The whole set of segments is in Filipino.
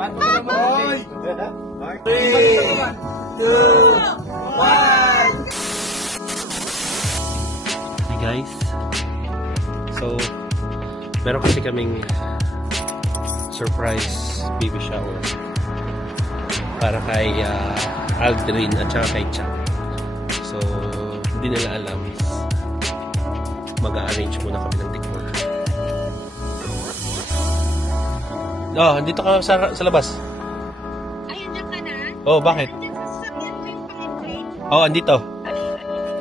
Hoy! 3, 2, 1. Hey guys. So, meron kasi kaming surprise baby shower para kay Aldrin at saka kay Chuck. So, hindi nila alam. Mag-a-arrange muna kami ng decor. Oh, andito ka sa labas. Ayun na ka na? Oh, bakit? Andiyan sa sasakyan ko yung pang-plate. Oh, andito.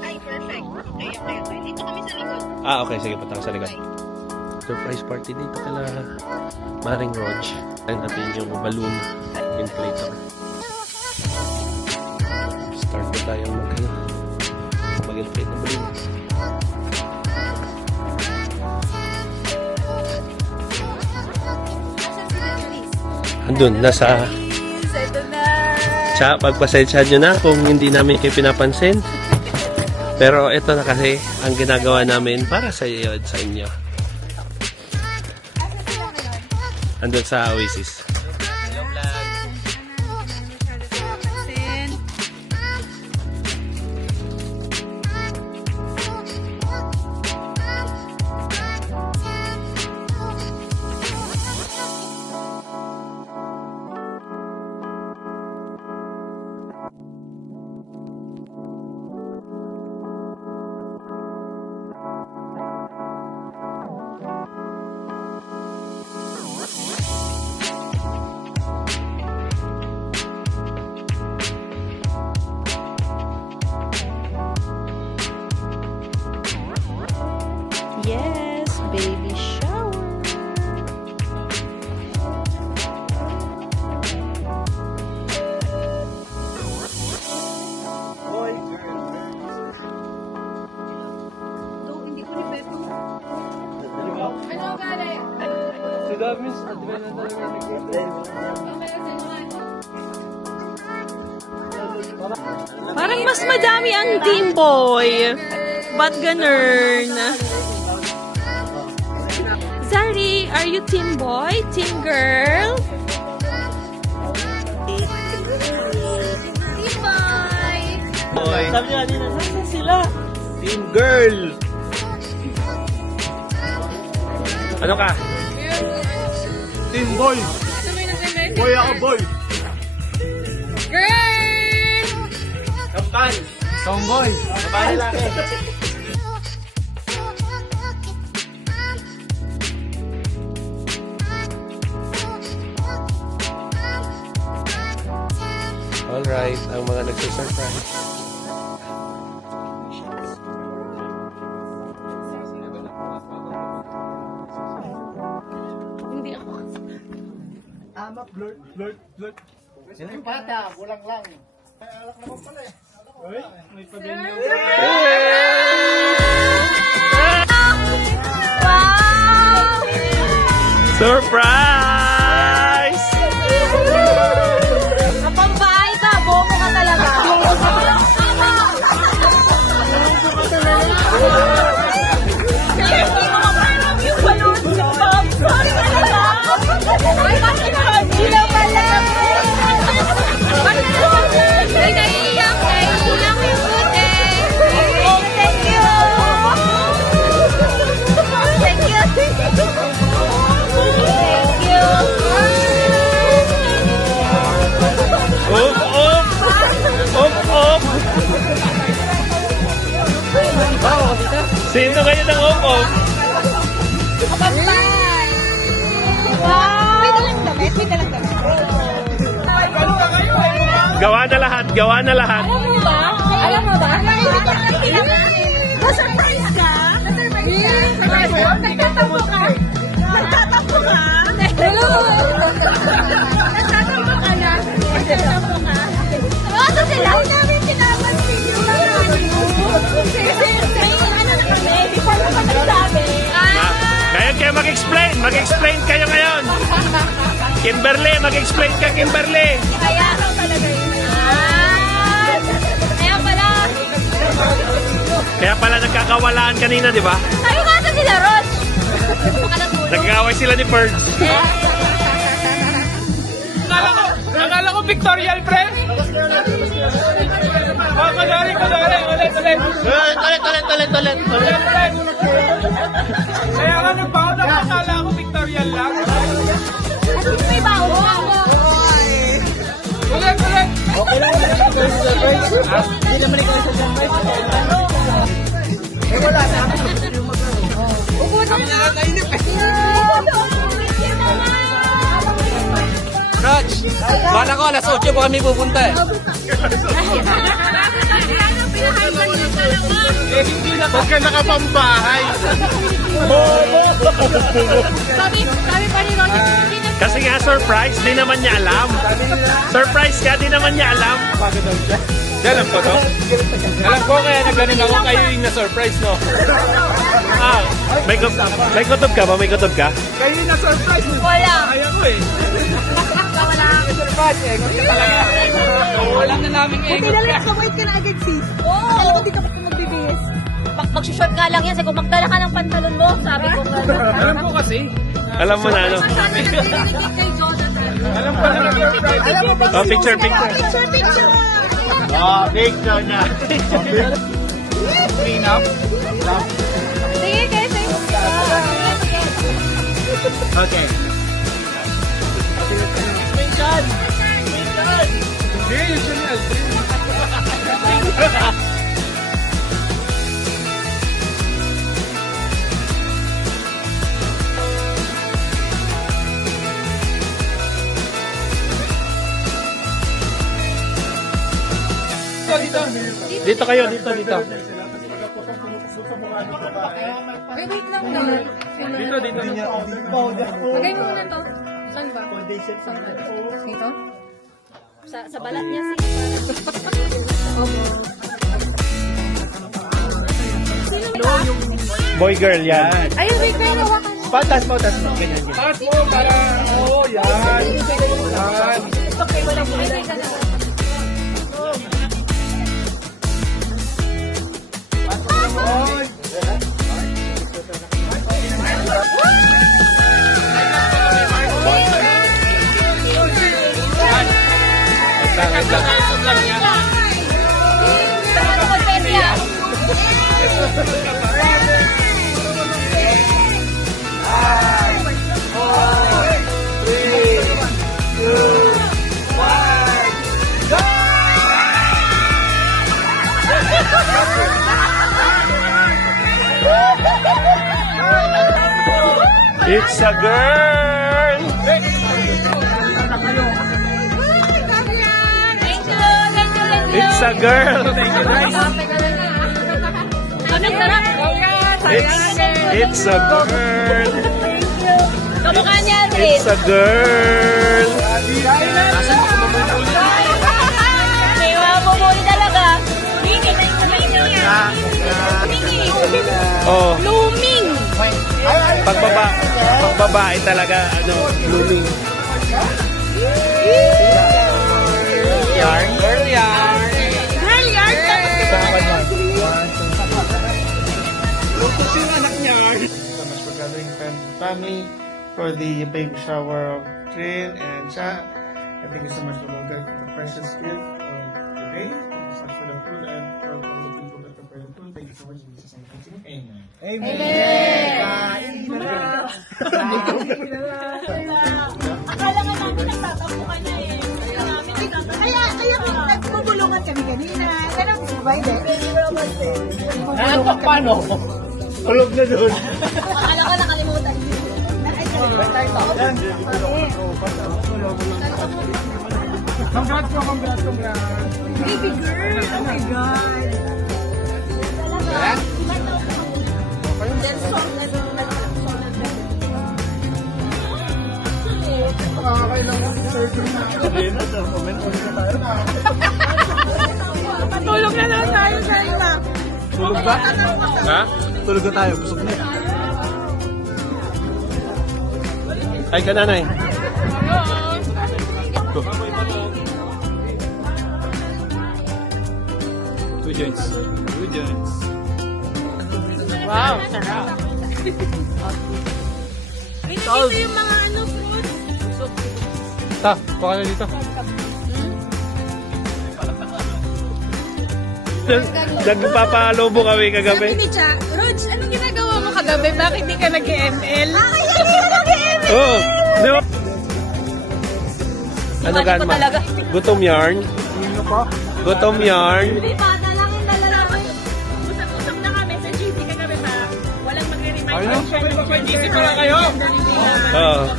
Ay, perfect. Okay. Dito kami sa likod. Ah, okay. Sige, punta ka sa likod. Surprise party dito kala Maring Rog. Tignan natin yung balloon inflator. Start na tayo mag-inflate ng balloon. Andun, nasa... Ito na. Tsaka, pagpasensya nyo na kung hindi namin kayo pinapansin. Pero ito na kasi ang ginagawa namin para sa iyo at sa inyo. Andun sa Oasis. Yes, baby shower. Boy, girl. Hindi ko ni Beto. Ano galing? Si Davis, admin na talaga Parang mas madami ang team boy. Ba't ganun? Zari, are you team boy? Team girl? Boy, Sabi niya kanina, saan sila? Team girl. ano ka? Team boy. Boy ako, boy. Girl! Kapitan. Tomboy. Babae laki. Alright, ang mga nagsusurprise. Hindi ako. Tama, flirt, flirt, flirt. Sino yung pata? Kulang lang. Ay, alak naman pala eh. Uy, may pabinyo. Surprise! Kapag bahay ka, bobo ka talaga. Hindi mo maparang yung balloon. Sorry talaga. Ay, bakit ka? Sila pala. Bakit ka? Ay, naiiyak. Naiiyak yung puti. Oh, thank you. Thank you. Thank you. Op, op! Op, op! Sino kayo ng op, op? Bye! Wow! May dalang damit? Gawa na lahat, gawa na lahat. Alam mo ba? Na-surprise ka? Na-surprise ka? Nagtatampo ka? Nagtatampo ka? Nagtatampo ka na? Nagtatampo ka? Ano sila? Hindi namin pinapansin yung mga may ano na kami, before ka pa nagsabi. Ngayon kayo mag-explain kayo ngayon. Kimberly, mag-explain ka, Kimberly. Kaya raw talaga yun. Kaya pala. Kaya pala nagkakawalaan kanina, di ba? Sabi ko sa sila, Roch. Baka natulog. Nag-away sila ni Ferg. pictorial, friend? Oh, ulit. Kaya nga nung baon ako, akala ko pictorial lang. May baon na. Ulit. Hindi naman ikaw sa surprise. Wala na. Upo na. Raj, bala ko alas 8 pa kami pupunta eh. Hindi na pagka nakapambahay. Sabi pa ni Ronnie, hindi na. Kasi nga surprise, di naman niya alam. Surprise ka, di naman niya alam. Alam ko to? Alam ko kaya nagganin ako kayo yung na-surprise, no? Ah, may kutob ka ba? May kutob ka? Kayo yung na-surprise. Wala. Kaya ko eh. Wala. Surprise eh. Gusto talaga. Alam na namin eh. Buti na lang nakawait ka na agad, sis. Oo. Alam ko di ka pa magbibihis. Mag-short nga lang yan. Sabi ko, magdala ka ng pantalon mo. Sabi ko, Alam ko kasi. Alam mo na ano? sana nag-dedicate kay Jonathan. Alam ko na na-surprise. Oh, picture. Picture. Picture na. Clean up. Sige, guys. Okay. Hindi, usually Dito kayo, dito. Wait lang na. Dito. Lagay mo muna to. Saan ba? Dito? Sa balat niya, Boy, girl, yan. Ayun, wait, may hawakan. Patas mo. Ganyan. Taas mo para. Oo, yan. Yan. Okay, wala mo. Ay, ka na. It's a girl! Thank you. It's a girl! Kami sarap. It's a girl! Kamukha niya, Rin. It's a girl! May mabubuli talaga. Mini yan. Mini. Oh, Blooming. pagbabae talaga, ano, blooming. Yarn. Girl yarn. Girl yarn. Lupos yung anak niya. So much for gathering friends and family for the baby shower of Trin and Cha. And thank you so much for the precious gift of the day. Thank you so much for the food and for all the people that prepared the food. Thank you so much. In Jesus' name. Amen. Akala nga namin nagtatampo ka na eh. Kaya nagbubulungan kami kanina. Pero ba hindi? Paano? Tulog na doon. Akala ko nakalimutan. Congrats. Baby girl. Oh my God. Tulog na lang tayo sa iba. Tulog ba? Ha? Tulog na tayo. Busog na. Ay, ka nanay. Two joints. Wow, sarap. Ito yung mga ano, fruits. Ta, baka na dito. Nagpapalobo kami kagabi. Sabi ni Cha, Rog, anong ginagawa mo kagabi? Bakit di ka nag-ML? Oo. Di ba? Ano Iwanan gan ko ma? talaga. Gutom yarn? Gutom yarn? Hindi pa, dalangin nalalaki. Usap-usap na kami sa GC kagabi pa. Walang magre-remind ng siya. Mag-GC pala kayo! Oo.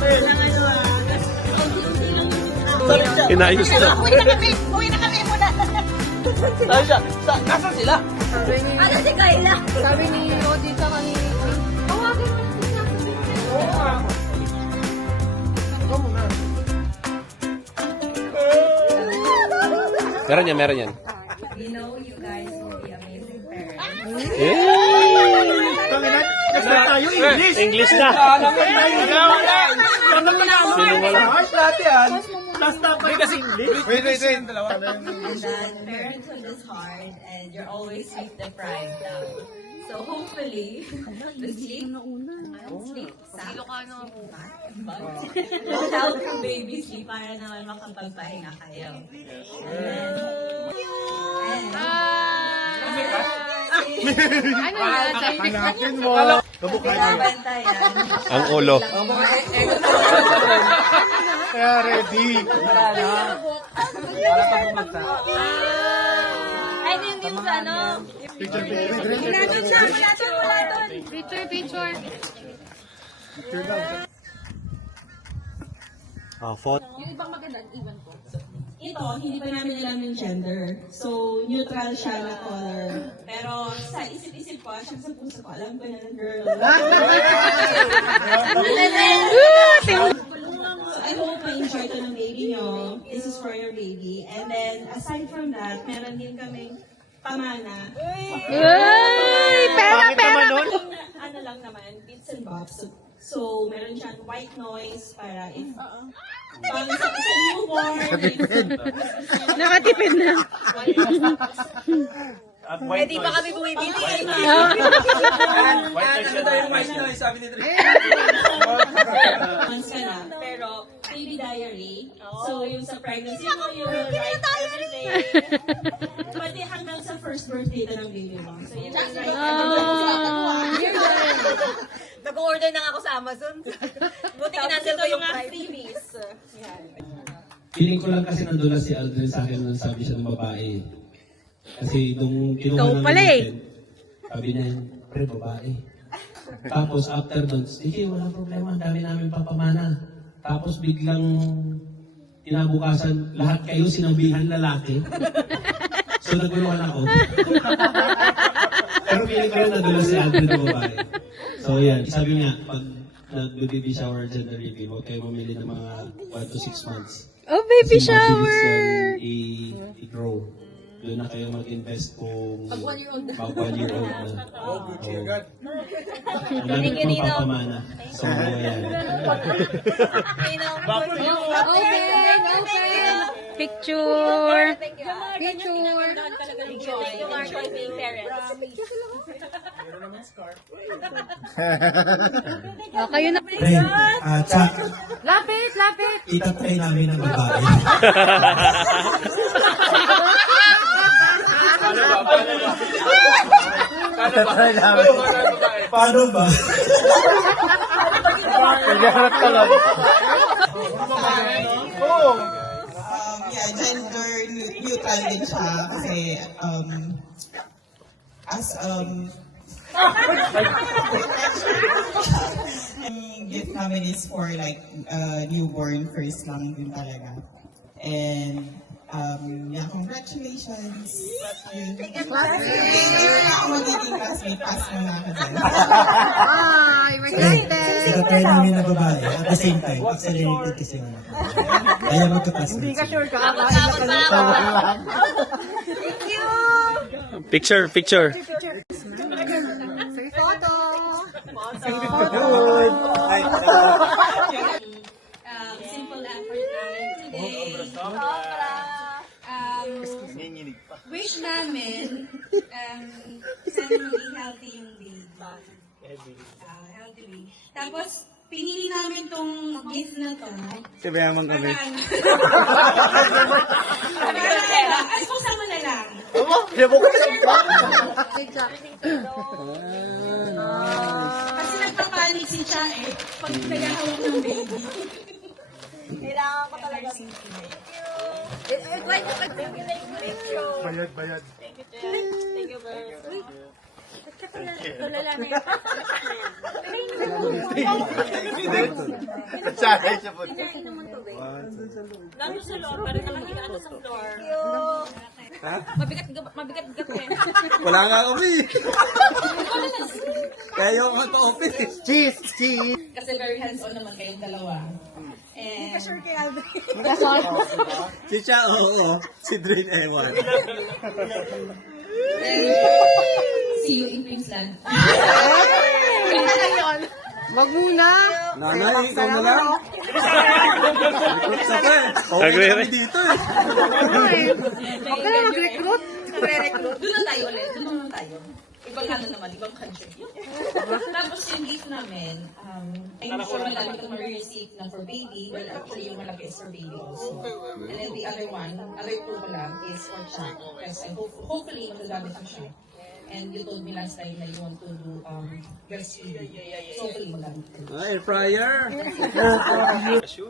Inayos na. Uwi na kami! Uwi na kami muna! Nasaan sila? Ano si Kayla? Sabi ni Rodi sa kanina. Tawagin mo siya. Meron yan, meron yan. We know you guys will be amazing parents. Tayo English. English na. Wait. And that parenthood is hard and you're always sleep deprived now. So hopefully, the sleep will help yung baby sleep para naman makapagpahinga kayo. Ano yan? Hanapin mo. Binabantayan. Ang ulo. Kaya ready. Ay, hindi yung ano. Picture. Ito, hindi pa namin alam yung gender. So, neutral siya na color. Pero sa isip-isip ko, siya sa puso ko, alam ko na ng girl. So, I hope ma-enjoy ito ng baby nyo. This is for your baby. And then, aside from that, meron din kaming pamana. Ano lang naman, bits and bobs. So, meron siyang white noise para if pang sa newborn. Nakatipid na. Pwede Di ba kami bumibili? Months ka na. Pero, baby diary. So, yung sa pregnancy mo, you will write every day. Pati hanggang sa first birthday na ng baby mo. So, you will write every day. Nag-order na nga ako sa Amazon. Buti kinansel ko yung mga Prime. freebies. Feeling ko lang kasi nandun na si Aldrin sa akin nung sabi siya ng babae. Kasi nung kinuha Ikaw namin pala yung eh. tent, sabi niya, pre, babae. Tapos after nun, sige, walang problema, ang dami namin papamana. Tapos biglang kinabukasan, lahat kayo sinabihan lalaki. So naguluhan ako. Pero feeling ko lang nandun na si Aldrin ng babae. So yan, sabi nga, pag nag-baby shower gender reveal, huwag kayo mamili ng mga 1 to 6 months. Oh, baby Kasi shower! mabilis yan i-grow. Doon na kayo mag-invest kung pag 1 year old na. Oh, Gucci agad. Ang dami pang papamana. So, ayan. Picture! Oh, kayo na. Friend, Chuck, Lapit! itatry namin ng babae. Itatry namin. Paano ba? Nagharap ka lang. Gender neutral din siya kasi as gift namin is for like newborn first lang din talaga. And yeah, congratulations. Hindi na ako magiging classmate, pass mo na ako dyan. Itatry namin ng babae at the same time. Accelerated kasi yung anak ko. Kaya magka-classmates. Hindi ka sure ka. Picture. Simple effort namin today. Wish namin, sana maging healthy yung baby. Healthy baby. Tapos, pinili namin tong gift na to. Sabihan mong kami. Ay, kung sama na lang. Kasi nagpapanik si Cha eh. Pag nagahawak ng baby. Kailangan ko talaga. Bayad. Thank you, tulala na yun. Tsaka siya po. Kinain naman to, babe. Nandun sa loob, pero nakakita ka sa floor. Mabigat ko yan. Wala nga kami. Kaya yung ka office. Cheese! Kasi very hands-on naman kayong dalawa. And Si Cha, oo. Si Drain, ewan. see you in Queensland. Nanay, ikaw na lang. Recruit sa pa eh. Okay kami dito eh. Doon na tayo ulit. Doon naman tayo. Ibang ano naman, ibang country. Tapos yung gift namin, I'm sure malaki ito ma-receive na for baby, but actually yung malaki is for baby also. And then the other one, other two ko lang, is for Cha. Kasi hopefully, magagamit ang siya. And you told me last time na you want to do breastfeeding. So hopefully magamit ko. Air fryer. Kasi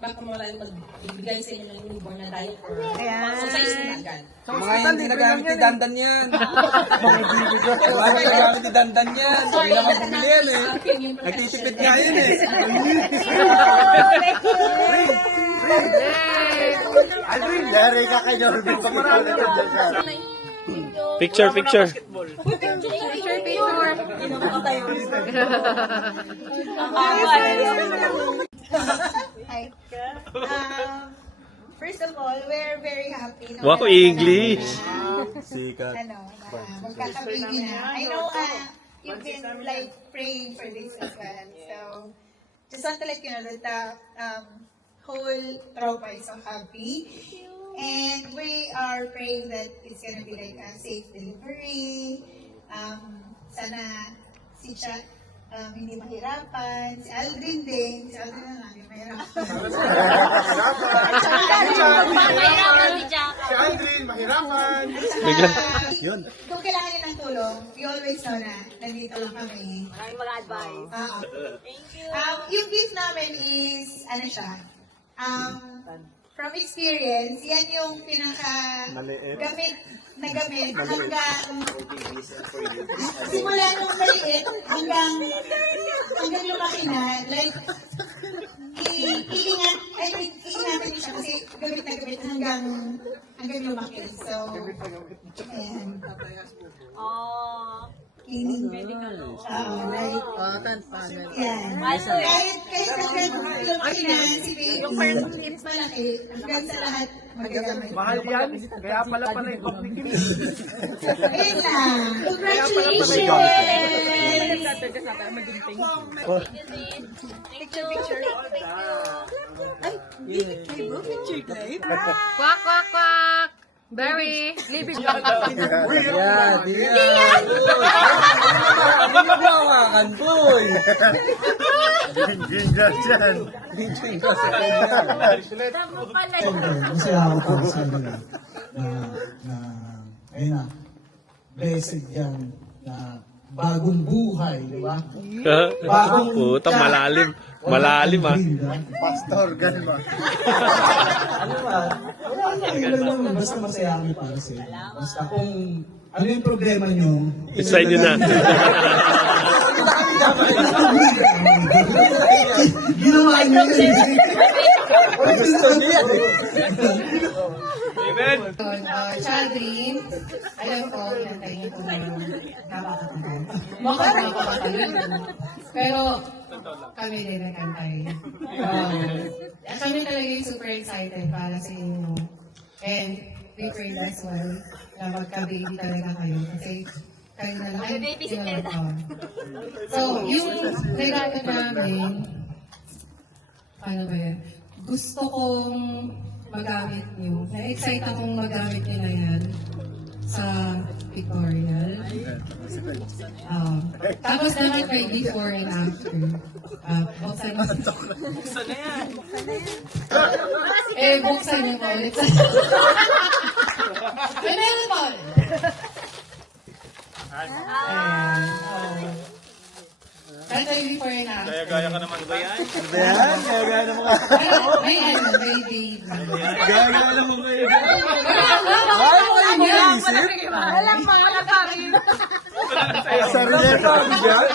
baka maraming magbigay sa inyo ng newborn na diaper. So size nila agad. Mga hindi nagamit ni Dandan yan. Mga hindi nagamit ni Dandan yan. Hindi naman bumili yan eh. Nagtitipid nga yun eh. Alvin, dari ka kay Jordan. Picture. Hi. First of all, we're very happy. No? Wow, English. Sikat. Magkaka-baby na. I know you've been like praying for this as well. So, just want to let you know that the whole tropa is so happy. And we are praying that it's gonna be like a safe delivery. Sana si Cha hindi mahirapan. Si Aldrin din. Si Aldrin na lang, hindi mahirapan. Si Aldrin, mahirapan. Yun. Kung kailangan niyo ng tulong, you always know na nandito lang kami. Maraming mga advice. Thank you. Yung gift namin is, ano siya, from experience, yan yung gamit hanggang simula nung maliit hanggang lumaki na, like, iingatan niyo siya kasi gamit na gamit hanggang lumaki. So, ayan. Cleaning. Like, yan. Kahit lumaki na si baby, malaki, hanggang sa lahat magagamit. Mahal yan. Kaya pala yung Ayun lang. Congratulations! Picture. Quack, quack, quack. Berry, living. Yan, yan. Ano magwawakan, boy? Ginger dyan. Ginger sa kanya. Masaya ako para sa inyo na ayun na, blessed yan na bagong buhay, di ba? Puta, malalim ah. Pastor, ganun ba? Ano ba? Wala lang naman, basta masaya kami para sa inyo. Basta kung ano yung problema nyo, Sa inyo na. ginawa nyo yun. Gusto niya. Children, alam ko, hinantayin ko na napakatagal. Pero, kami din nagkantay. Kami talaga yung super excited para sa inyo. And we pray as well na magka-baby talaga kayo. Kasi kayo na lang. So, yung regalo namin, paano ba yan? Gusto kong magamit nyo. Na-excite akong magamit nyo na yan sa pictorial. Tapos dapat may before and after. Buksan mo. Buksan na yan. Buksan niyo pa ulit. May meron pa ulit. Kahit may before and after. Gaya-gaya ka naman ba yan? Gaya-gaya naman ka. May baby. Gaya-gaya naman ba yan? Walang mga lakarin. Sarili ka, bigyan?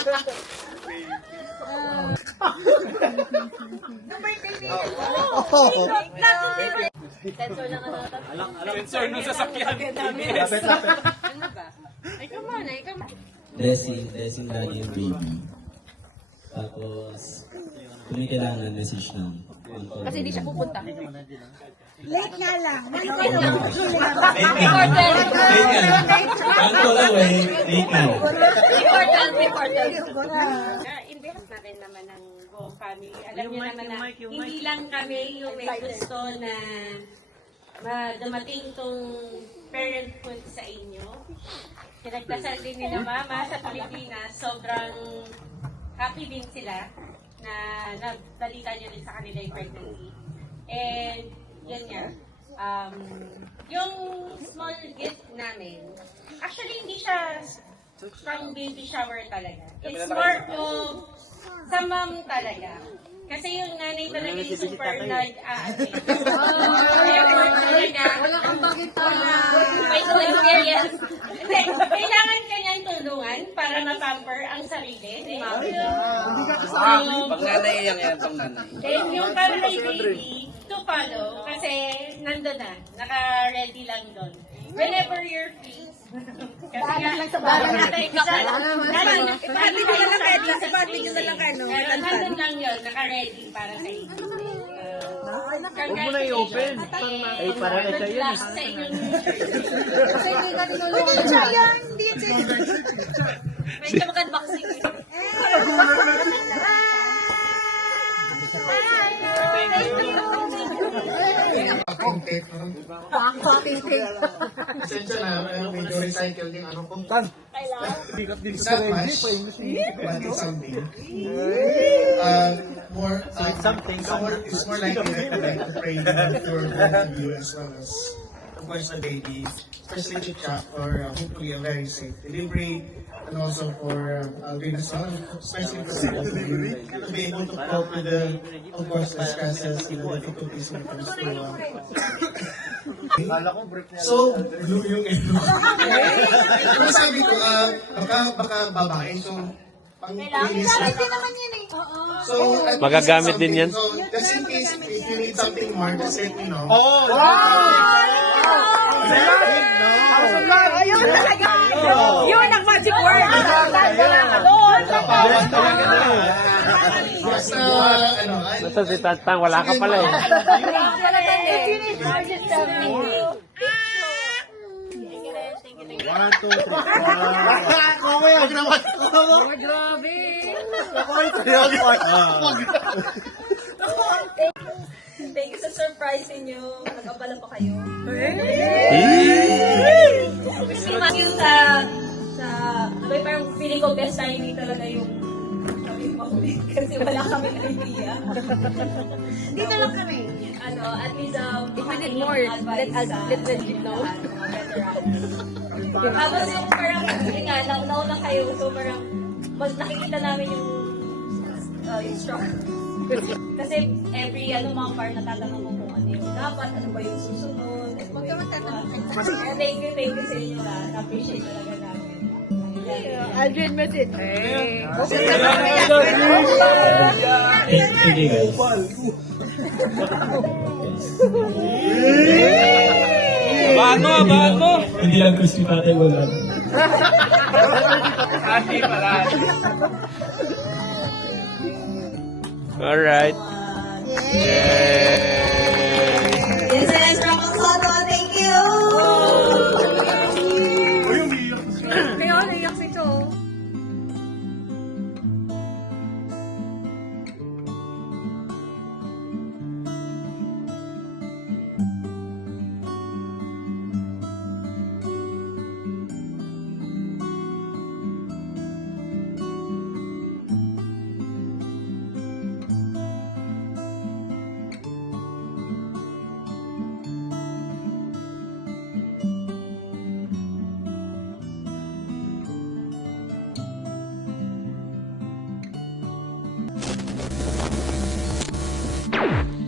Sensor nung sasakyan. Blessing daddy and baby. Tapos, kung may kailangan, message lang. Kasi hindi siya pupunta. Late nga lang. Late call away, late na. Invest na rin naman ng buong family. Alam niyo naman na hindi lang kami yung may gusto na dumating tong parenthood sa inyo. Pinagdasal din nila mama sa Pilipinas. Sobrang happy din sila na nagbalita niyo din sa kanila yung pregnancy. And yan nga. Yung small gift namin, actually hindi siya pang baby shower talaga. It's more of sa mom talaga. Kasi yung nanay talaga yung super nag-a-atake. Wala kang bakit pala. May experience. Kailangan kanyang tulungan para ma-pamper ang sarili. Pag nanay yan, pag nanay. Then yung para kay baby, to follow, kasi nandun na, naka-ready lang doon. Whenever you're free, kasi nga, nandun lang yun, naka-ready para sa inyo. Huwag mo na i-open. Ay, para na siya yun. Sa inyo. Kasi hindi ka tinulungan. Hindi siya yan. Hindi siya. May ka mag-unboxing. Packing tape. Pasensya na, medyo recycle din ano kung kan. It's not much, but it's something. More, it's more likely that I'd like to pray for both of you as well as, of course, the baby, especially to Chuck for hopefully a very safe delivery, and also for Aldrin as well, especially for both of you, to be able to cope with the, of course, the stresses, the difficulties when it comes to so, blue yung endo. Kung sabi ko, baka babae, so, pang-linis na. So, Magagamit din yan. So, just in case, if you need something more, just let me know. Yun ang magic word. Basta, Basta si Tatang, wala ka pala eh. Thank you sa surprise ninyo. Nag-abala pa kayo. Thank you sa abay, parang feeling ko best timing talaga yung kasi wala kami idea. Dito lang kami. At least, If we need more, let us know. Tapos yung parang, yun nga, nauna kayo, so parang, mas nakikita namin yung struggle. Kasi every, mga par natatanong ko kung ano yung dapat, ano ba yung susunod. Huwag ka magtatanong. Thank you sa inyo na appreciate talaga namin. Aldrin message. Hey. Sige guys. Bahan mo! Hindi lang crispy patay, wala. Happy pala. Alright. Yay!